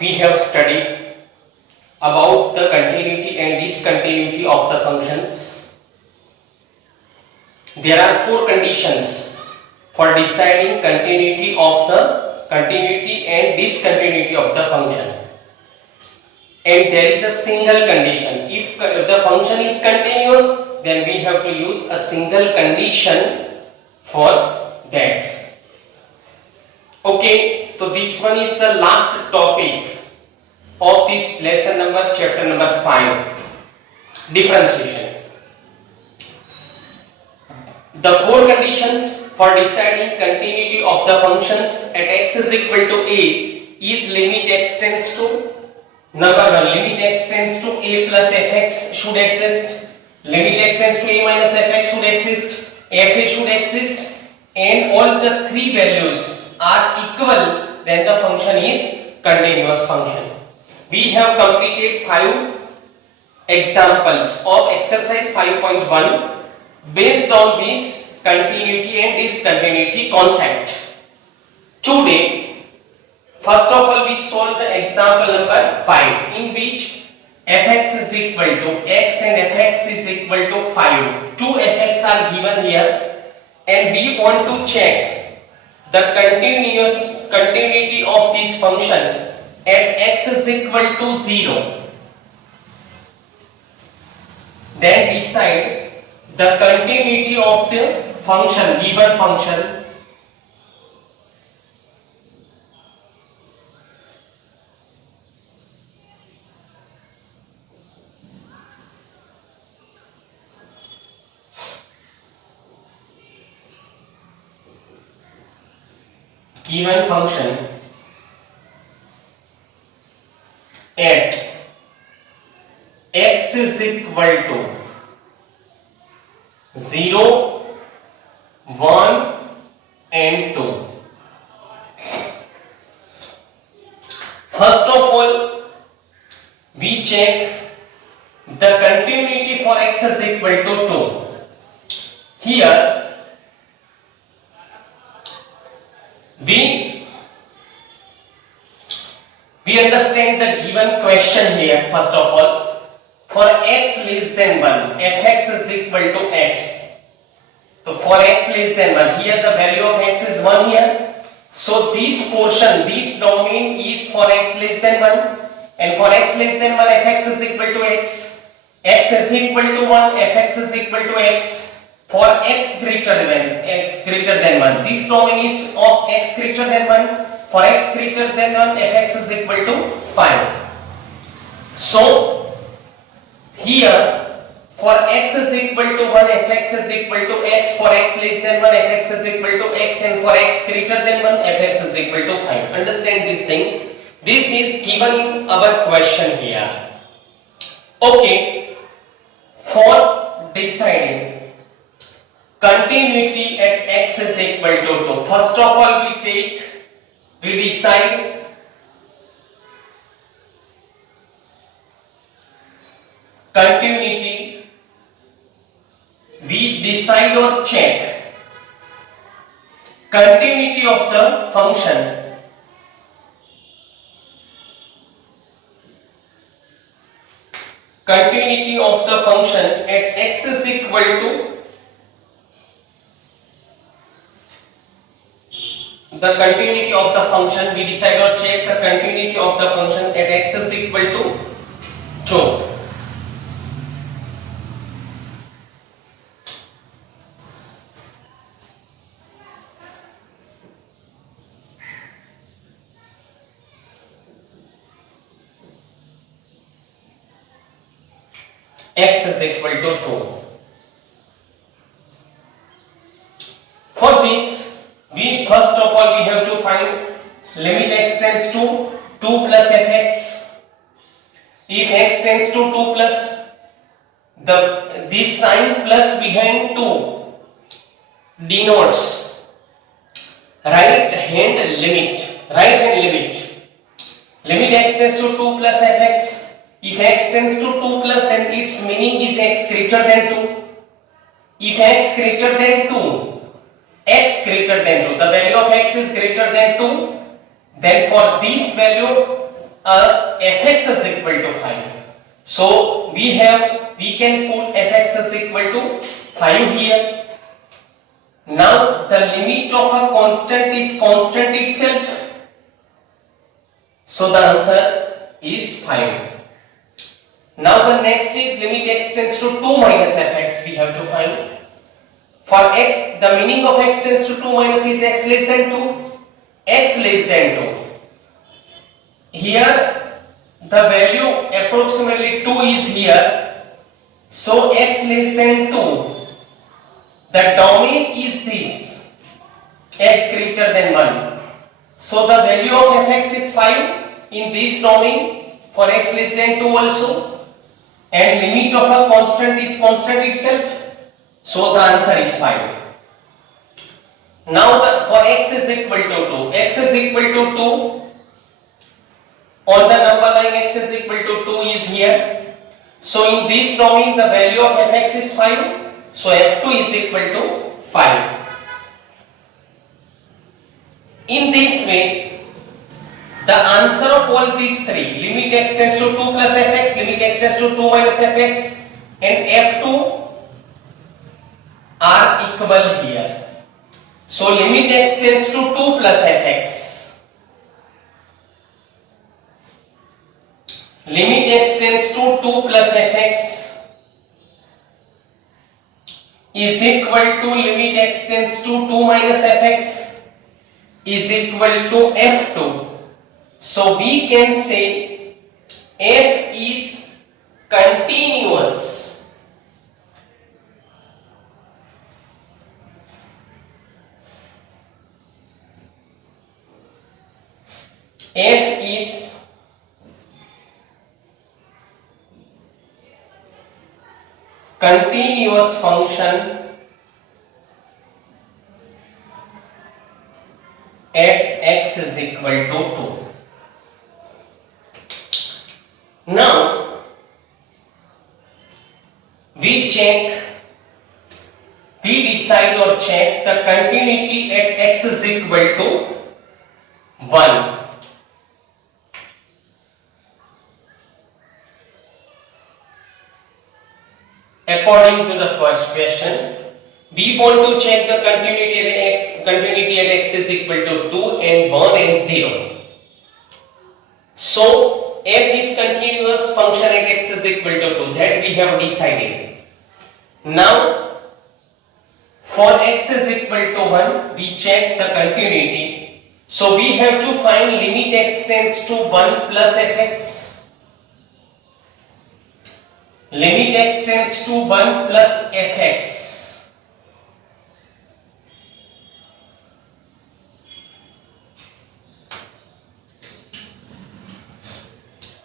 we have studied about the continuity and discontinuity of the functions. There are four conditions for deciding continuity and discontinuity of the function. And there is a single condition. If the function is continuous, then we have to use a single condition for that. Okay, so this one is the last topic of this lesson number, chapter number 5, differentiation. The four conditions for deciding continuity of the functions at x is equal to a is limit x tends to number 1, limit x tends to a plus fx should exist, limit x tends to a minus fx should exist, fa should exist, and all the three values are equal, then the function is continuous function. We have completed 5 examples of exercise 5.1 based on this continuity and discontinuity concept. Today, first of all, we solve the example number 5 in which fx is equal to x and fx is equal to 5. Two fx are given here and we want to check the continuity of this function at x is equal to 0. Then decide the continuity of the function, given function at x is equal to 0, 1 and 2. First of all, we check the continuity for x is equal to 2. Here we understand the given question here. First of all, for x less than 1, fx is equal to x. So for x less than 1, here the value of x is 1 here. So this portion, this domain is for x less than 1, and for x less than 1, fx is equal to x. X is equal to 1, fx is equal to x. For x greater than 1, this domain is of x greater than 1. For x greater than 1, fx is equal to 5. So here for x is equal to 1, fx is equal to x. For x less than 1, fx is equal to x, and for x greater than 1, fx is equal to 5. Understand this thing. This is given in our question here. Okay, for deciding continuity at x is equal to 2. First of all, we decide continuity. We decide or check continuity of the function at x is equal to the continuity of the function. We decide or check the continuity of the function at x is equal to 2. X is equal to 2. For this, first of all we have to find limit x tends to 2 plus fx. If x tends to 2 plus, this sign plus behind 2 denotes right hand limit. Limit x tends to 2 plus fx. If x tends to 2 plus, then its meaning is x greater than 2. If x greater than 2, the value of x is greater than 2, then for this value fx is equal to 5. So we can put fx is equal to 5 here. Now the limit of a constant is constant itself. So the answer is 5. Now the next is limit x tends to 2 minus fx we have to find. For x, the meaning of x tends to 2 minus is x less than 2. X less than 2. Here the value approximately 2 is here. So x less than 2. The domain is this. X greater than 1. So the value of fx is 5 in this domain for x less than 2 also. And limit of a constant is constant itself. So the answer is 5. Now for x is equal to 2. X is equal to 2. On the number line x is equal to 2 is here. So in this domain the value of fx is 5. So f2 is equal to 5. In this way, the answer of all these three, limit x tends to 2 plus fx, limit x tends to 2 minus fx, and f2 are equal here. So limit x tends to 2 plus fx. Limit x tends to 2 plus fx is equal to limit x tends to 2 minus fx is equal to f2. So we can say f is continuous. F is continuous function at x is equal to 2. Now we decide or check the continuity at x is equal to 1. According to the question, we want to check the continuity at x is equal to 2 and 1 and 0. So f is continuous function at x is equal to 2, that we have decided. Now for x is equal to 1, we check the continuity. So we have to find limit x tends to 1 plus fx. Limit x tends to 1 plus fx.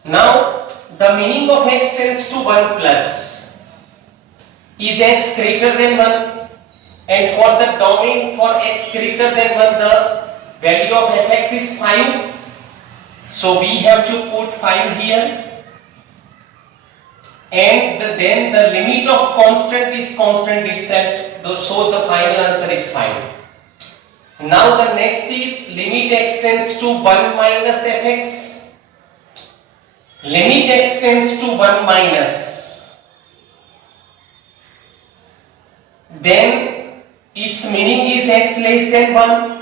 Now the meaning of x tends to 1 plus is x greater than 1, and for the domain for x greater than 1 the value of fx is 5. So we have to put 5 here. And then the limit of constant is constant itself, so the final answer is 5. Now the next is limit x tends to 1 minus fx. Limit x tends to 1 minus. Then its meaning is x less than 1.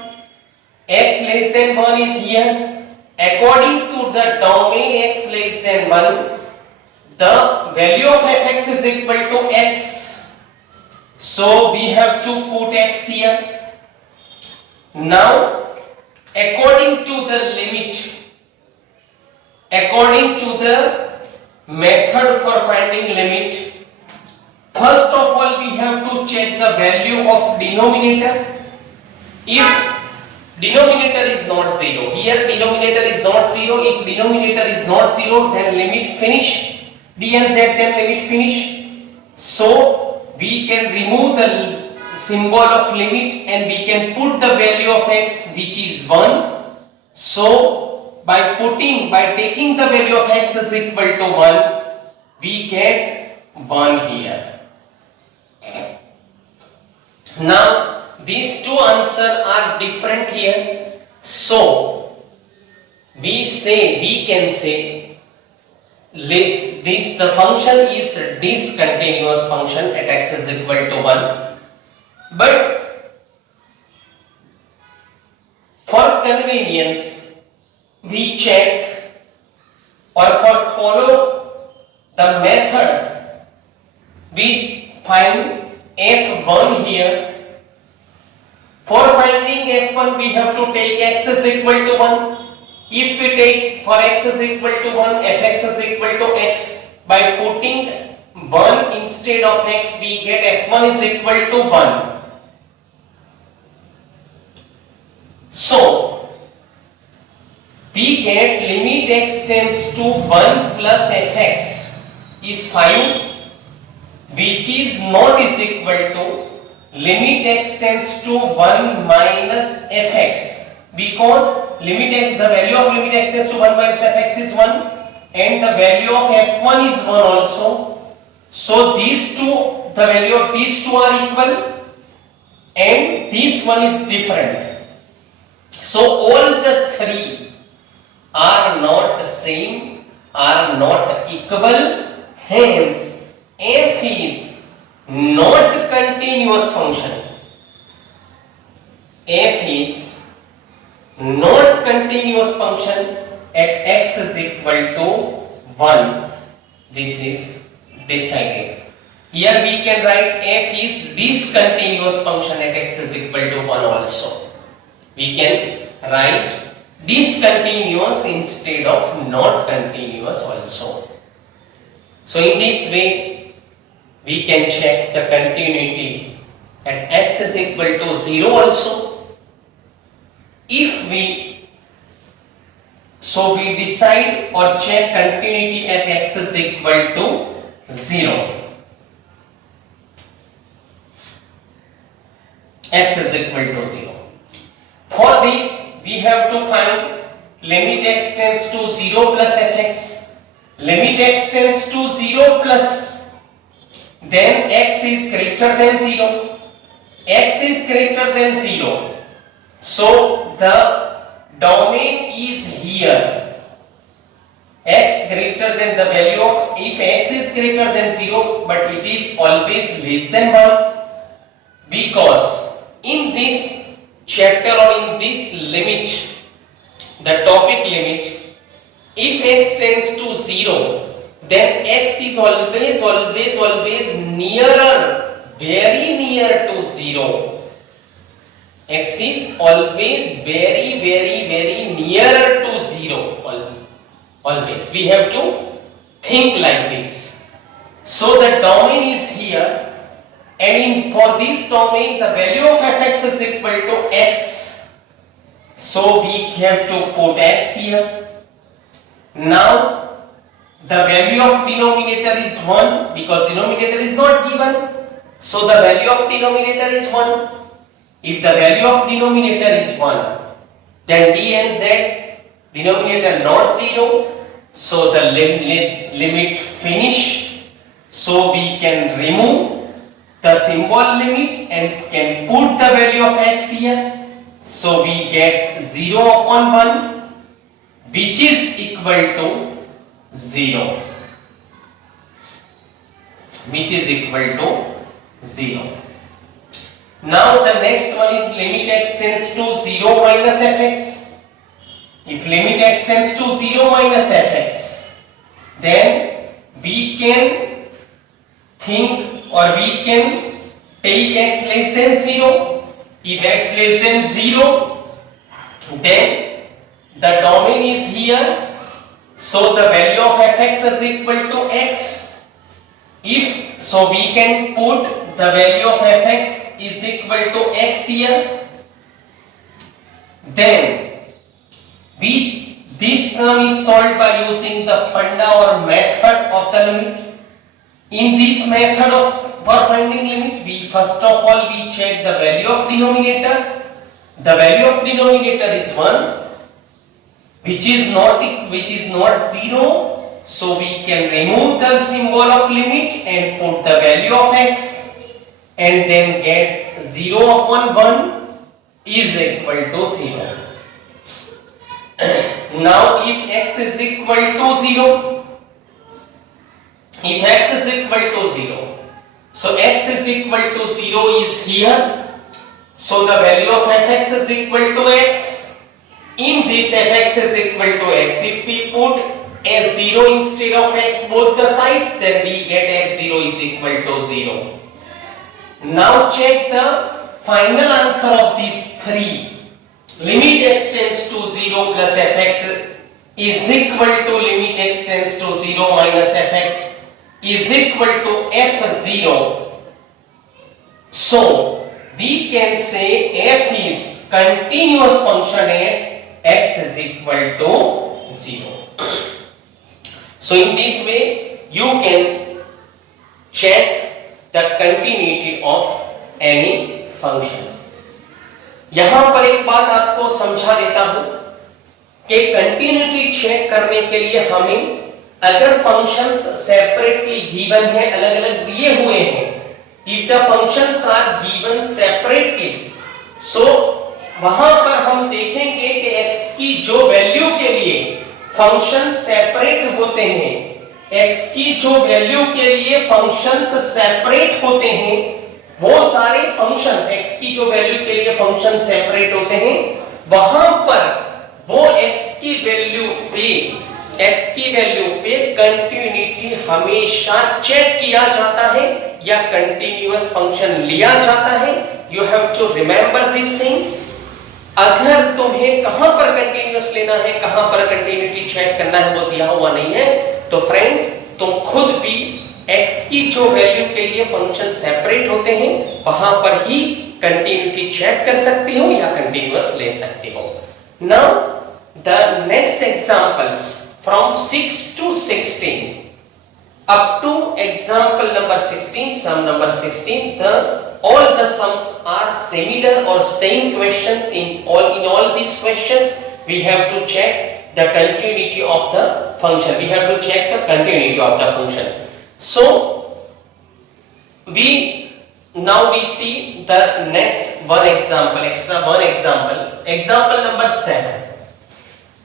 X less than 1 is here. According to the domain x less than 1, the value of fx is equal to x. So we have to put x here. Now according to the limit, according to the method for finding limit, first of all we have to check the value of denominator. If denominator is not 0, here denominator is not 0, if denominator is not 0 then limit finish. D and Z then limit finish. So we can remove the symbol of limit and we can put the value of x which is 1. So by taking the value of x is equal to 1, we get 1 here. Now these two answers are different here. So we can say the function is discontinuous function at x is equal to 1, but for convenience we check or for follow the method we find f1 here. For finding f1 we have to take x is equal to 1. If we take for x is equal to 1, fx is equal to x, by putting 1 instead of x we get f1 is equal to 1. So we get limit x tends to 1 plus fx is 5, which is not is equal to limit x tends to 1 minus fx, because the value of limit x tends to 1 minus fx is 1 and the value of f1 is 1 also. So these two, the value of these two are equal and this one is different. So all the three are not the same, are not equal, hence f is not continuous function. F is not continuous function at x is equal to 1. This is decided. Here we can write f is discontinuous function at x is equal to 1 also. We can write discontinuous instead of not continuous also. So in this way we can check the continuity at x is equal to 0 also. If we decide or check continuity at x is equal to 0. X is equal to 0. For this we have to find limit x tends to 0 plus fx. Limit x tends to 0 plus, then x is greater than 0. X is greater than 0. So the domain is here. X greater than the value of, if x is greater than 0 but it is always less than 1, because in this chapter or in this limit, the topic limit, if x tends to 0 then x is always nearer, very near to 0. X is always very nearer to 0. Always. We have to think like this. So the domain is here, and for this domain the value of fx is equal to x. So we have to put x here. Now the value of denominator is 1 because denominator is not given. So the value of denominator is 1. If the value of denominator is 1, then d and z, denominator not 0, so the limit finish. So we can remove the symbol limit and can put the value of x here. So we get 0 upon 1, which is equal to 0. Which is equal to 0. Now the next one is limit x tends to 0 minus fx. If limit x tends to 0 minus fx, then we can think or we can take x less than 0. If x less than 0, then the domain is here. So the value of fx is equal to x. If so, we can put the value of fx is equal to x here. Then this sum is solved by using the funda or method of the limit. In this method for finding limit, we first of all we check the value of denominator. The value of denominator is 1, which is not 0. So we can remove the symbol of limit and put the value of x, and then get 0 upon 1 is equal to 0. Now if x is equal to 0, if x is equal to 0, so x is equal to 0 is here, so the value of fx is equal to x. In this fx is equal to x, if we put a 0 instead of x both the sides, then we get f0 is equal to 0. Now check the final answer of these three. Limit x tends to 0 plus fx is equal to limit x tends to 0 minus fx is equal to f0. So we can say f is continuous function at x is equal to 0. So in this way you can check the continuity of any function. यहां पर एक बात आपको समझा देता हूं कि continuity check करने के लिए हमें अगर फंक्शंस सेपरेटली गिवन है, अलग अलग दिए हुए हैं, if the functions are given separately, so वहां पर हम देखेंगे कि x की जो वैल्यू के लिए फंक्शन सेपरेट होते हैं, x की जो वैल्यू के लिए फंक्शंस सेपरेट होते हैं, वो सारे फंक्शंस x की जो वैल्यू के लिए फंक्शन सेपरेट होते हैं, वहां पर वो x की वैल्यू पे कंटिन्यूटी हमेशा चेक किया जाता है या कंटिन्यूअस फंक्शन लिया जाता है. You have to remember this thing. अगर तुम्हें कहां पर कंटिन्यूअस लेना है, कहां पर कंटिन्यूटी चेक करना है, वो दिया हुआ नहीं है, तो फ्रेंड्स तुम खुद भी x की जो वैल्यू के लिए फंक्शन सेपरेट होते हैं वहां पर ही कंटिन्यूटी चेक कर सकते हो या कंटिन्यूअस ले सकते हो. Now the next examples from 6 to 16 up to example number 16, sum number 16, all the sums are similar or same questions. In all these questions we have to check the continuity of the function. We have to check the continuity of the function. So now we see the next one example, example number 7.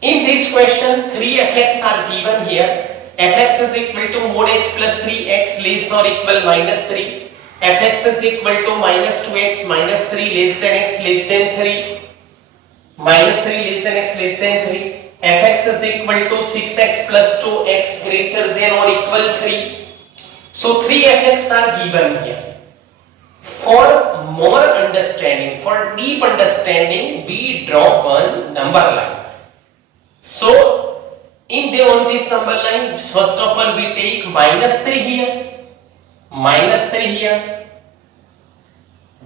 In this question 3 fx are given here. fx is equal to mod x plus 3x less or equal minus 3. fx is equal to minus 2x minus 3 less than x less than 3. Minus 3 less than x less than 3. fx is equal to 6x plus 2x greater than or equal 3. So 3 fx are given here. For more understanding, for deep understanding, we draw one number line. So on this number line, first of all we take minus 3 here, minus 3 here.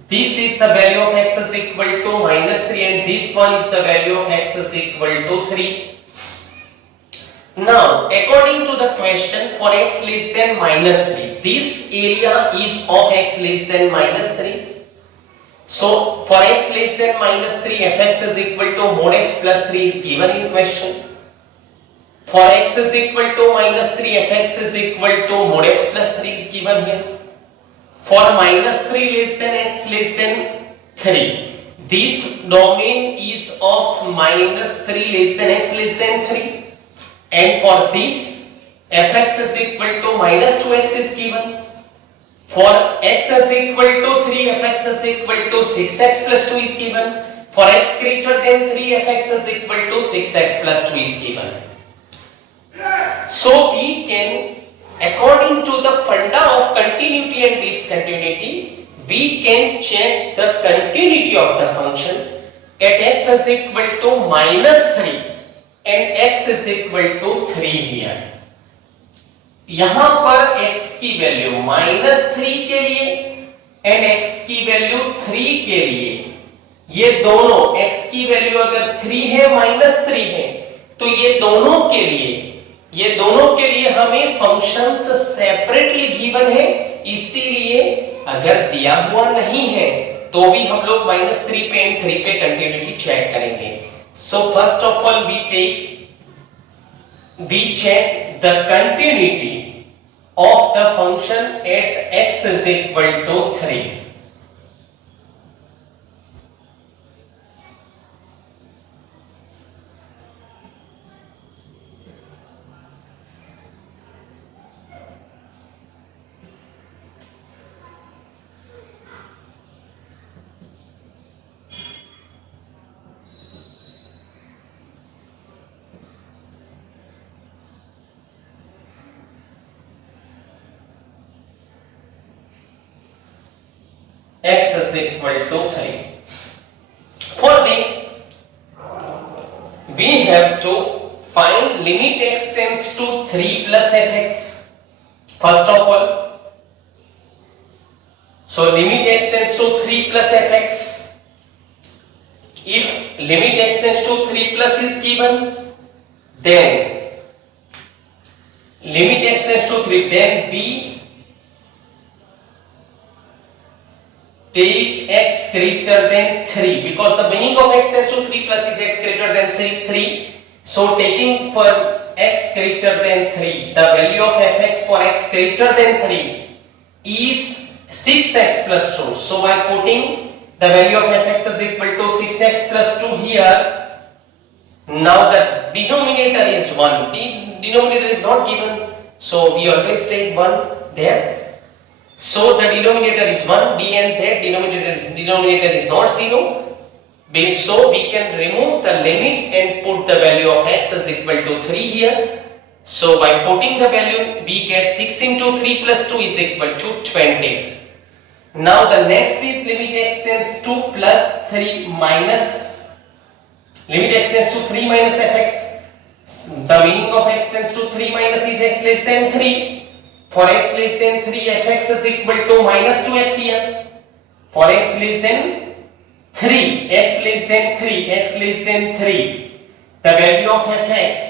This is the value of x is equal to minus 3 and this one is the value of x is equal to 3. Now according to the question, for x less than minus 3, this area is of x less than minus 3. So for x less than minus 3, fx is equal to mod x plus 3 is given in question. For x is equal to minus 3, fx is equal to mod x plus 3 is given here. For minus 3 less than x less than 3, this domain is of minus 3 less than x less than 3. And for this, fx is equal to minus 2x is given. For x is equal to 3, fx is equal to 6x plus 2 is given. For x greater than 3, fx is equal to 6x plus 2 is given. So we can, according to the funda of continuity and discontinuity, we can check the continuity of the function at x is equal to minus 3 and x is equal to 3 here. यहां पर x की value -3 के लिए and x की value 3 के लिए, ये दोनों x की वैल्यू अगर 3 है -3 है, तो ये दोनों के लिए हमें फंक्शंस सेपरेटली गिवन है, इसीलिए अगर दिया हुआ नहीं है तो भी हम लोग -3 पे एंड 3 पे कंटिन्यूटी चेक करेंगे. So first of all we check the continuity of the function at x is equal to 3. is equal to 3. For this, we have to find limit x tends to 3 plus fx. First of all, so limit x tends to 3 plus fx. If limit x tends to 3 plus is given, then limit x tends to 3, then we take x greater than 3, because the meaning of x tends to 3 plus is x greater than 3. So taking for x greater than 3, the value of fx for x greater than 3 is 6x plus 2. So by putting the value of fx is equal to 6x plus 2 here, now the denominator is 1. The denominator is not given, so we always take 1 there. So the denominator is 1, d and z, denominator is not 0. So we can remove the limit and put the value of x is equal to 3 here. So by putting the value, we get 6 into 3 plus 2 is equal to 20. Now the next is limit x tends to plus 3 minus, limit x tends to 3 minus fx. The meaning of x tends to 3 minus is x less than 3. For x less than 3, fx is equal to minus 2x here. For x less than 3, x less than 3, x less than 3, the value of fx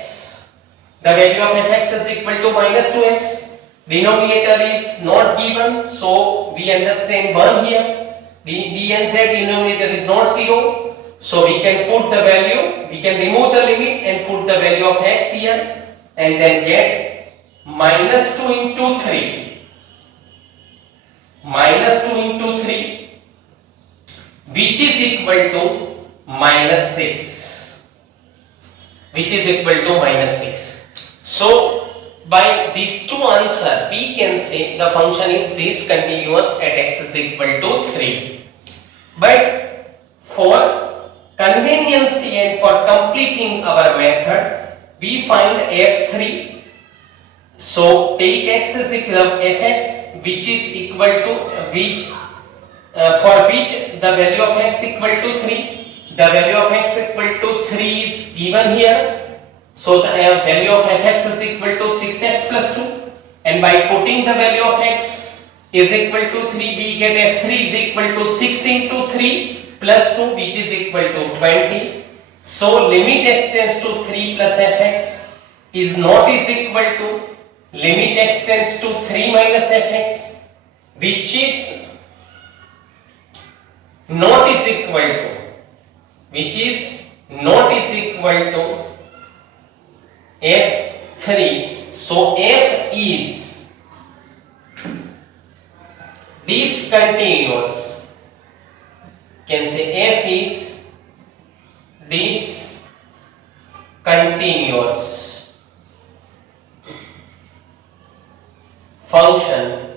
is equal to minus 2x. Denominator is not given, so we understand 1 here. D and z, denominator is not 0, so we can put the value, we can remove the limit and put the value of x here, and then get minus 2 into 3, minus 2 into 3, which is equal to minus 6, which is equal to minus 6. So by these two answers, we can say the function is discontinuous at x is equal to 3. But for conveniency and for completing our method, we find f3. So take x is equal to fx, which is equal to for which the value of x equal to 3. The value of x equal to 3 is given here. So the value of fx is equal to 6x plus 2, and by putting the value of x is equal to 3, we get f3 is equal to 6 into 3 plus 2, which is equal to 20. So limit x tends to 3 plus fx is not equal to limit x tends to 3 minus fx, which is not equal to f3. So f is discontinuous. Can say f is discontinuous function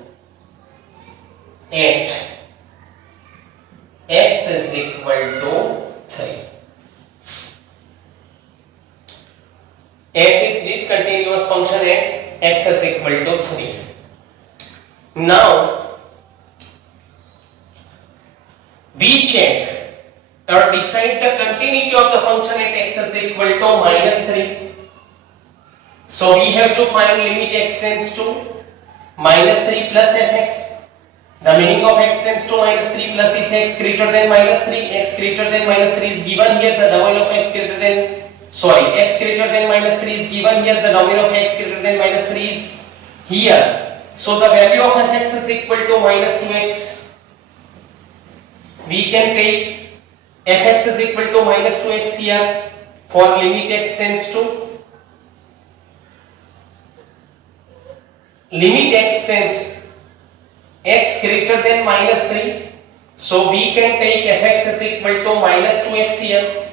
at x is equal to 3. F is discontinuous function at x is equal to 3. Now we check or decide the continuity of the function at x is equal to minus 3. So we have to find limit x tends to minus 3 plus fx. The meaning of x tends to minus 3 plus is x greater than minus 3. X greater than minus 3 is given here. The domain of x greater than x greater than minus 3 is given here. The domain of x greater than minus 3 is here. So the value of fx is equal to minus 2x. We can take fx is equal to minus 2x here for limit x tends to x greater than minus 3. So we can take fx is equal to minus 2x here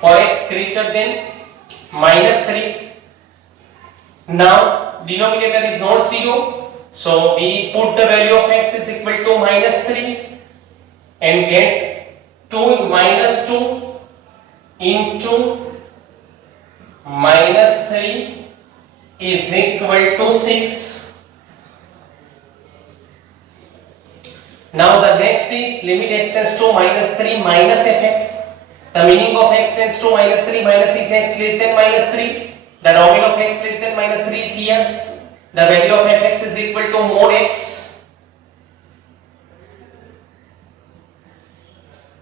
for x greater than minus 3. Now denominator is not 0, so we put the value of x is equal to minus 3 and get 2 minus 2 into minus 3 is equal to 6. Now the next is limit x tends to minus 3 minus fx. The meaning of x tends to minus 3 minus is x less than minus 3. The domain of x less than minus 3 is here. The value of fx is equal to mod x.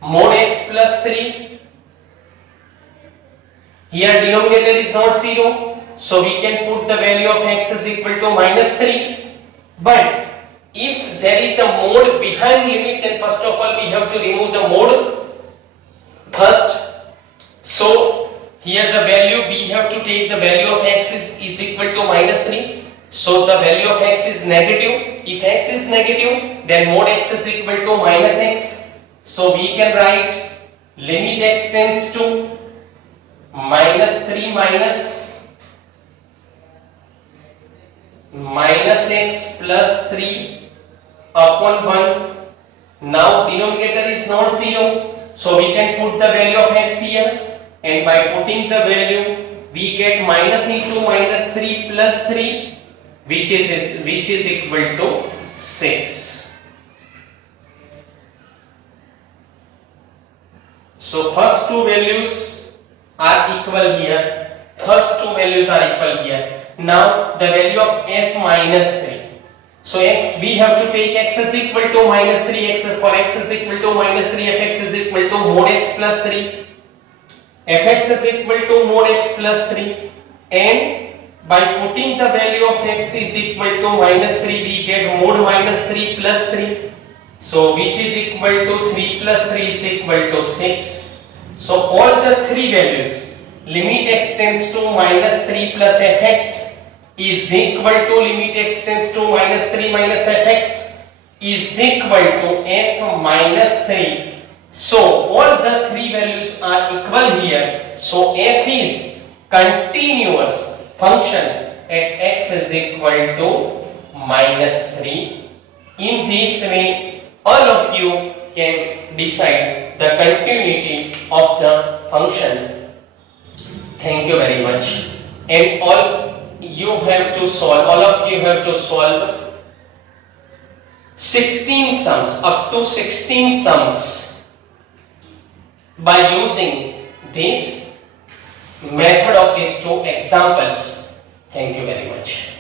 Mod x plus 3. Here denominator is not 0. So we can put the value of x is equal to minus 3. But if there is a mod behind limit, then first of all we have to remove the mod first. So here the value, we have to take the value of x is equal to minus 3. So the value of x is negative. If x is negative, then mod x is equal to minus x. So we can write limit x tends to minus 3 minus x plus 3 upon 1. Now denominator is not 0, so we can put the value of x here, and by putting the value we get minus into minus 3 plus 3, which is equal to 6. So first two values are equal here. First two values are equal here. Now the value of f minus 3. So we have to take x is equal to minus 3, x for x is equal to minus 3, fx is equal to mod x plus 3. Fx is equal to mod x plus 3, and by putting the value of x is equal to minus 3, we get mod minus 3 plus 3. So which is equal to 3 plus 3 is equal to 6. So all the three values, limit x tends to minus 3 plus fx is equal to limit x tends to minus 3 minus fx is equal to f minus 3. So all the three values are equal here. So f is continuous function at x is equal to minus 3. In this way, all of you can decide the continuity of the function. Thank you very much. And all of you have to solve 16 sums, up to 16 sums by using this method of these two examples. Thank you very much.